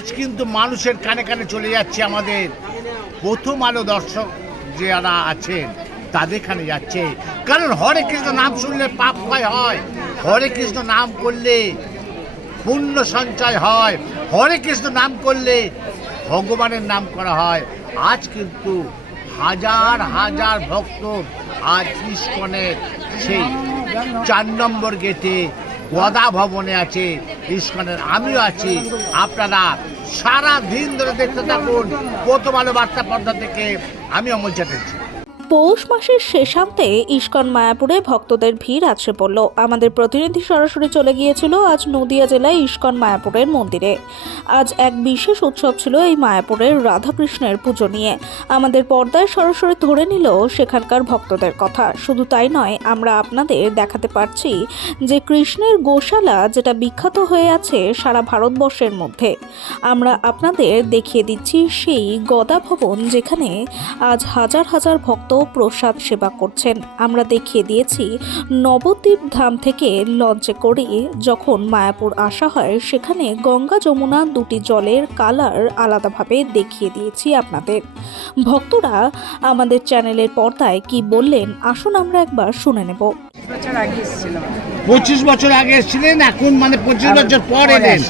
আজ কিন্তু মানুষের কানে কানে চলে যাচ্ছে। আমাদের প্রথম আলো দর্শক যারা আছেন তাদের কানে যাচ্ছে, কারণ হরে কৃষ্ণ নাম শুনলে পাপ ক্ষয় হয়, হরে কৃষ্ণ নাম করলে পুণ্য সঞ্চয় হয়, হরে কৃষ্ণ নাম করলে ভগবানের নাম করা হয়। আজ কিন্তু হাজার হাজার ভক্ত আজ ইস্কনের সেই 4 নম্বর গেটে গদা ভবনে আছে ইস্কনের, আমিও আছি। আপনারা সারা দিন ধরে দেখতে থাকুন প্রথম আলো বার্তা পর্দা থেকে। আমি অমল চ্যাটার্জি। পৌষ মাসের শেষান্তে ইস্কন মায়াপুরে ভক্তদের ভিড় আছড়ে পড়ল। আমাদের প্রতিনিধি সরাসরি চলে গিয়েছিল আজ নদিয়া জেলায় ইস্কন মায়াপুরের মন্দিরে। আজ এক বিশেষ উৎসব ছিল এই মায়াপুরের রাধাকৃষ্ণের পুজো নিয়ে। আমাদের পর্দায় সরাসরি ধরে নিল সেখানকার ভক্তদের কথা। শুধু তাই নয়, আমরা আপনাদের দেখাতে পারছি যে কৃষ্ণের গোশালা যেটা বিখ্যাত হয়ে আছে সারা ভারতবর্ষের মধ্যে। আমরা আপনাদের দেখিয়ে দিচ্ছি সেই গদা ভবন যেখানে আজ হাজার হাজার ভক্ত প্রসাদ সেবা করছেন। আমরা দেখিয়ে দিয়েছি নবদ্বীপ ধাম থেকে লঞ্চে করে যখন মায়াপুর আসা হয় সেখানে গঙ্গা যমুনা দুটি জলের কালার আলাদাভাবে দেখিয়ে দিয়েছি আপনাদের। ভক্তরা আমাদের চ্যানেলের পর্দায় কি বললেন আসুন আমরা একবার শুনে নেব। 25 বছর আগে এসেছিলেন, এখন মানে 25 বছর পর এলেন,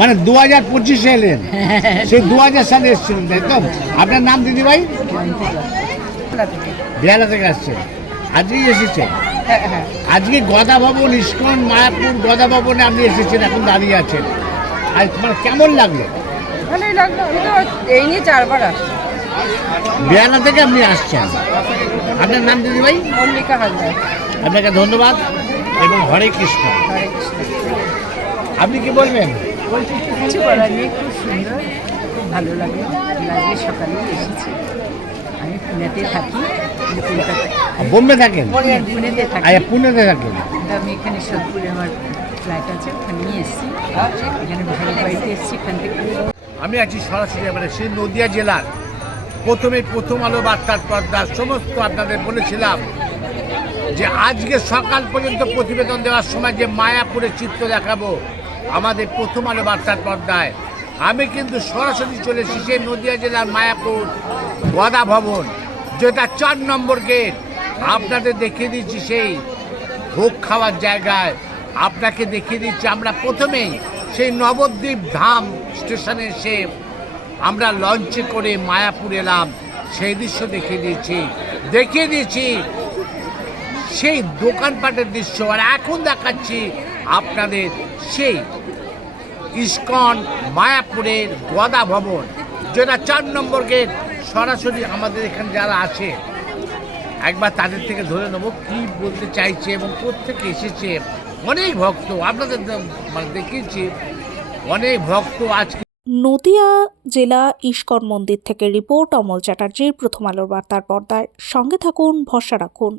মানে 2025 এলেন। সেই 2000 সালে এসেছিলেন, তাই তো? আপনার নাম দিদি ভাই? বেহালা থেকে আসছেন, আজকেই এসেছেন? আজকে গদা ভবন ইস্কন মায়াপুর গদা ভবনে আপনি এসেছেন, এখন দাঁড়িয়ে আছেন। আর মানে কেমন লাগলো? ভালোই লাগলো। আমি তো এই নিয়ে 4 বার আসছি। বেহালা থেকে আপনি আসছেন। আপনার নাম দিদি ভাই? মল্লিকা হালদার। আপনাকে ধন্যবাদ এবং হরে কৃষ্ণ। হরে কৃষ্ণ। আপনি কি বলবেন? কিছু বলার নেই, খুব সুন্দর, খুব ভালো লাগলো। সকালে এসেছি। আমি পুনেতে থাকি, কলকাতায় বোম্বে থাকেন? পুনেতে থাকি। আচ্ছা, পুনেতে থাকেন। আমি এখানে সোদপুরে আমার ফ্ল্যাট আছে, ওখানেই এসেছি। এখানে ভাইয়ের বাড়িতে এসেছি, এখান থেকে। আমি আছি সরাসরি মানে সেই নদিয়া জেলার প্রথম আলো বার্তার পর্দার সমস্ত আপনাদের বলেছিলাম যে আজকে সকাল পর্যন্ত প্রতিবেদন দেওয়ার সময় যে মায়াপুরের চিত্র দেখাবো আমাদের প্রথম আলো বার্তার পর্দায়। আমি কিন্তু সরাসরি চলে এসেছি সেই নদিয়া জেলার মায়াপুর গদা ভবন, যেটা 4 নম্বর গেট। আপনাদের দেখিয়ে দিচ্ছি সেই ভোগ খাওয়ার জায়গায়, আপনাকে দেখিয়ে দিচ্ছি। আমরা প্রথমেই সেই নবদ্বীপ ধাম স্টেশনে এসে আমরা লঞ্চে করে মায়াপুর এলাম, সেই দৃশ্য দেখিয়ে দিয়েছি সেই দোকানপাটের দৃশ্য। আর এখন দেখাচ্ছি আপনাদের সেই ইস্কন মায়াপুরের গদা ভবন, যেটা 4 নম্বর গেট। সরাসরি আমাদের এখানে যারা আছে একবার তাদের থেকে ধরে নেবো কি বলতে চাইছে এবং কোত্থেকে এসেছে। অনেক ভক্ত আপনাদের মানে দেখিয়েছি, অনেক ভক্ত আজকে। নদিয়া জেলা ইস্কন মন্দির থেকে রিপোর্ট অমল চ্যাটার্জির প্রথম আলোর বার্তার পর্দায়। সঙ্গে থাকুন, ভরসা রাখুন।